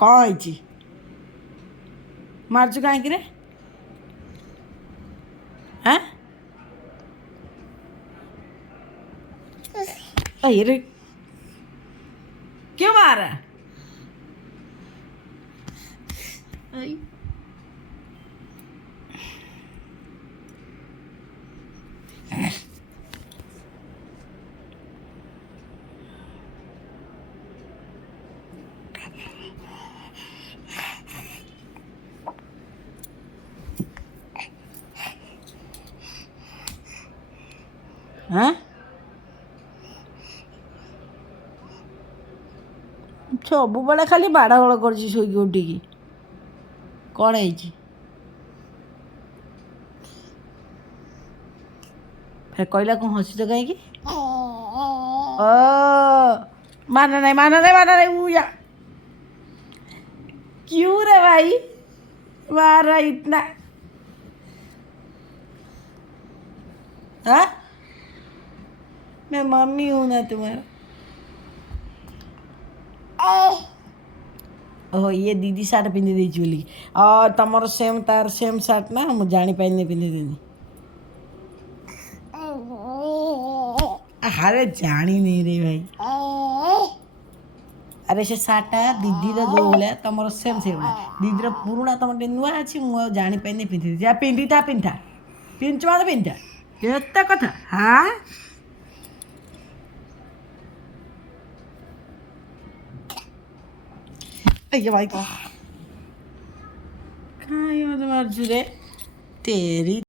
କ'ଣ ହେଇଛି ମାରୁଛୁ କାହିଁକିରେ ହାଁ अरे क्यों मारा हाँ ସବୁବେଳେ ଖାଲି ମାଡ଼ଗୋଳ କରୁଛି ଶୋଇକି ଉଠିକି କ'ଣ ହେଇଛି ଫେର କହିଲା କ'ଣ ହସୁଛ କାହିଁକି ଓ माना नहीं भूया क्यों रे भाई मार रहा इतना हाँ मैं मम्मी हूँ ना तुम्हारा ओहो ये दीदी सार्ट पिंधि देची बोली तमर सेम तार सेम सार्ट ना मुझे जानी पाइने पिंधि देनी अरे जानी नहीं रे भाई अरे से सार्टा दीदी रो जो बोले तमर सेम से दीदी रो पुराना तम नुआ अच्छी मुझे जानी पाइने पिंधि जा पिंधिता पिंधा पिंचवा तो पिंधा केते कथा हाँ अయ్యో भाई कहाँ मत मार रे तेरी